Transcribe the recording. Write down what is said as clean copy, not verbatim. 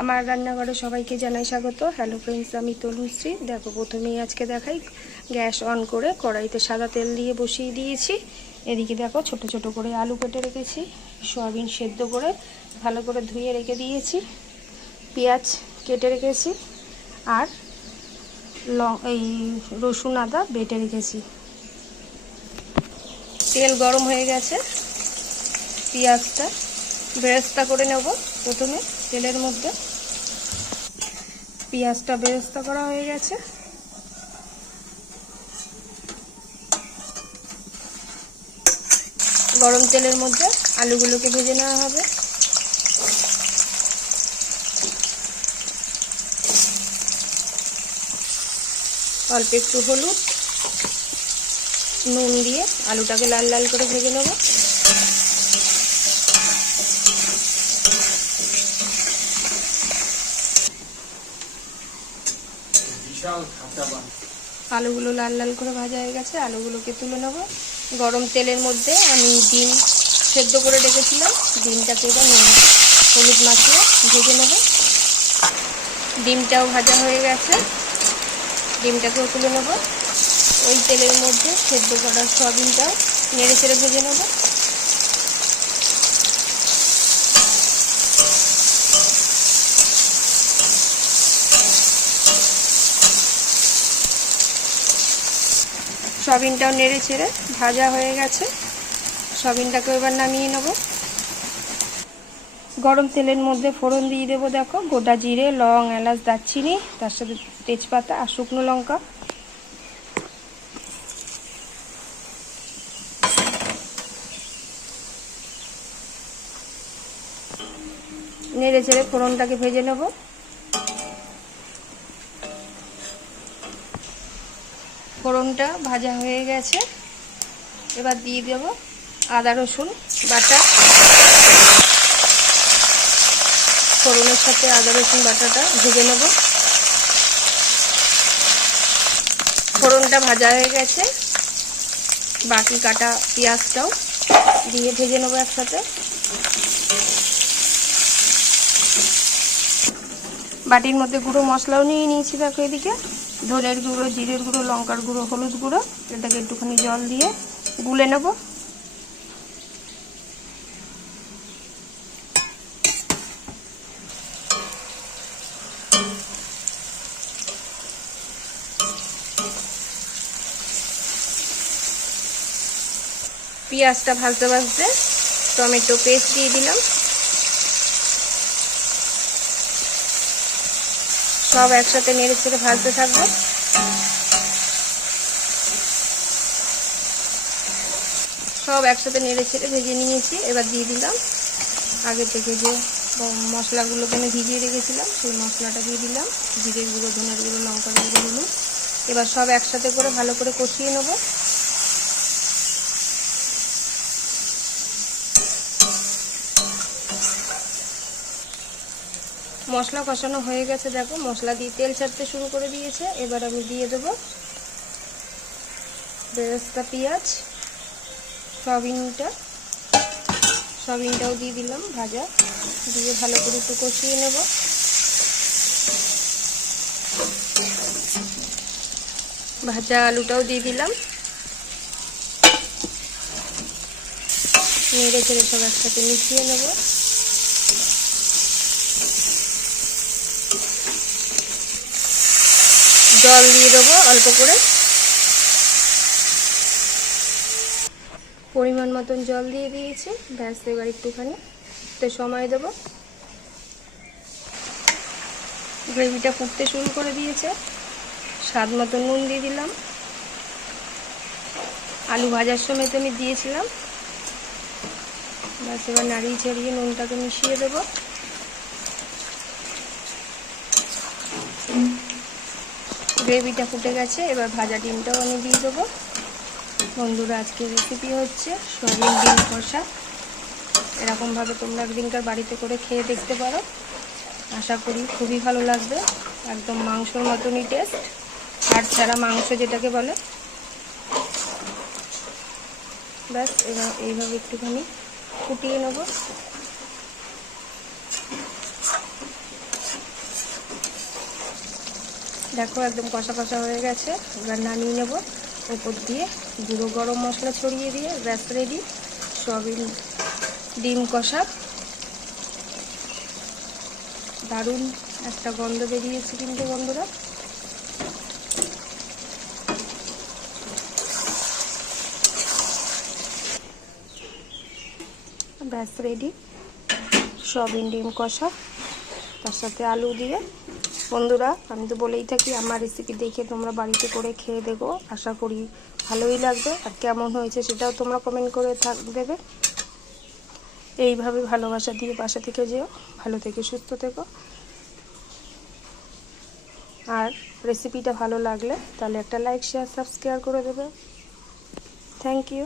আমার রান্নাঘরে সবাইকে জানাই স্বাগত। হ্যালো ফ্রেন্ডস, আমি তনুশ্রী। দেখো, প্রথমেই আজকে দেখাই, গ্যাস অন করে কড়াইতে সাদা তেল দিয়ে বসিয়ে দিয়েছি। এদিকে দেখো ছোট ছোট করে আলু কেটে রেখেছি, সয়াবিন সেদ্ধ করে ভালো করে ধুয়ে রেখে দিয়েছি, পেঁয়াজ কেটে রেখেছি, আর এই রসুন আদা বেটে রেখেছি। তেল গরম হয়ে গেছে, পেঁয়াজটা বেরেস্তা করে নেব। প্রথমে তেলের মধ্যে পেঁয়াজটা বেরেস্তা করা হয়ে গেছে। গরম তেলের মধ্যে আলুগুলোকে ভেজে নেওয়া হবে। অল্প একটু হলুদ, নুন দিয়ে আলুটাকে লাল লাল করে ভেজে নেব। আলুগুলো লাল লাল করে ভাজা হয়ে গেছে, আলুগুলোকে তুলে নেব। গরম তেলের মধ্যে আমি ডিম সেদ্ধ করে রেখেছিলাম, ডিমটাকে এবার নুন হলুদ মাখিয়ে ভেজে নেব। ডিমটাও ভাজা হয়ে গেছে, ডিমটাকেও তুলে নেব। ওই তেলের মধ্যে সেদ্ধ করা সয়াবিনটাও নেড়ে চেড়ে ভেজে নেব। সয়াবিনটাও নেড়ে চেড়ে ভাজা হয়ে গেছে, সয়াবিনটাকে এবার নামিয়ে নেব। গরম তেলের মধ্যে ফোড়ন দিয়ে দেবো। দেখো, গোটা জিরে, লং, এলাচ, দারচিনি, তার সাথে তেজপাতা আর শুকনো লঙ্কা। নেড়ে চেড়ে ফোড়নটাকে ভেজে নেব। ফোড়নটা ভাজা হয়ে গেছে, এবার দিয়ে দেব আদা রসুন বাটা। ফোড়নের সাথে আদা রসুন বাটাটা ভেজে নেব। ফোড়নটা ভাজা হয়ে গেছে, বাকি কাটা পেঁয়াজটাও দিয়ে ভেজে নেব একসাথে। বাটির মধ্যে গুঁড়ো মশলাও নিয়ে নিয়েছি। দেখো, এদিকে ধনের গুঁড়ো, জিরের গুঁড়ো, লঙ্কার গুঁড়ো, হলুদ গুঁড়ো। এটাকে একটুখানি জল দিয়ে গুলে নেব। পেঁয়াজটা ভাজতে ভাজতে টমেটো পেস্ট দিয়ে দিলাম। সব একসাথে নেড়ে চেড়ে ভাজতে থাকবো। সব একসাথে নেড়ে চেড়ে ভেজে নিয়েছি। এবার দিয়ে দিলাম আগে থেকে যে মশলাগুলোকে আমি ভিজিয়ে রেখেছিলাম, সেই মশলাটা দিয়ে দিলাম। জিরের গুঁড়ো, ধনের গুঁড়ো, লঙ্কার গুঁড়ো, হলুদ। এবার সব একসাথে করে ভালো করে কষিয়ে নেব। মশলা কষানো হয়ে গেছে। দেখো, মশলা দিয়ে তেল ছাড়তে শুরু করে দিয়েছে। এবার আমি দিয়ে দেবো বেরেস্তা পেঁয়াজ, সয়াবিনটাও দিয়ে দিলাম ভাজা, দিয়ে ভালো করে একটু কষিয়ে নেব। ভাজা আলুটাও দিয়ে দিলাম, নেড়ে চেড়ে সব একসাথে মিশিয়ে নেব। জল দিয়ে দেবো অল্প করে, পরিমাণ মতন জল দিয়ে দিয়েছি। ব্যাস, এবার একটুখানি সময় দেব। গ্রেভিটা ফুটতে শুরু করে দিয়েছে। স্বাদ মতো নুন দিয়ে দিলাম। আলু ভাজার সময় তো আমি দিয়েছিলাম। ব্যাস, এবার নাড়িয়ে ছাড়িয়ে নুনটাকে মিশিয়ে দেব। গ্রেভিটা ফুটে গেছে, এবার ভাজা ডিমটাও আমি দিয়ে দেবো। বন্ধুরা, আজকের রেসিপি হচ্ছে সয়াবিন ডিম কষা। এরকমভাবে তোমরা একদিনকার বাড়িতে করে খেয়ে দেখতে পারো। আশা করি খুবই ভালো লাগবে। একদম মাংসর মতনই টেস্ট, হাড় ছাড়া মাংস যেটাকে বলে। ব্যাস, এবার এইভাবে একটুখানি ফুটিয়ে নেব। দেখো একদম কষা কষা হয়ে গেছে। এবার নামিয়ে নেব। উপর দিয়ে গুঁড়ো গরম মশলা ছড়িয়ে দিয়ে ব্যাস রেডি সয়াবিন ডিম কষা। দারুণ একটা গন্ধ বেরিয়েছে কিন্তু বন্ধুরা। ব্যাস রেডি সয়াবিন ডিম কষা, তার সাথে আলু দিয়ে। বন্ধুরা আমি তো বলেই থাকি আমার রেসিপি দেখে তোমরা বাড়িতে করে খেয়ে দেখো, আশা করি ভালোই লাগবে। আর কেমন হয়েছে সেটাও তোমরা কমেন্ট করে দেবে। এইভাবে ভালোবাসা দিয়ে পাশে থেকে যেও। ভালো থেকে সুস্থ থেকো। আর রেসিপিটা ভালো লাগলে তাহলে একটা লাইক শেয়ার সাবস্ক্রাইব করে দেবে। Thank you.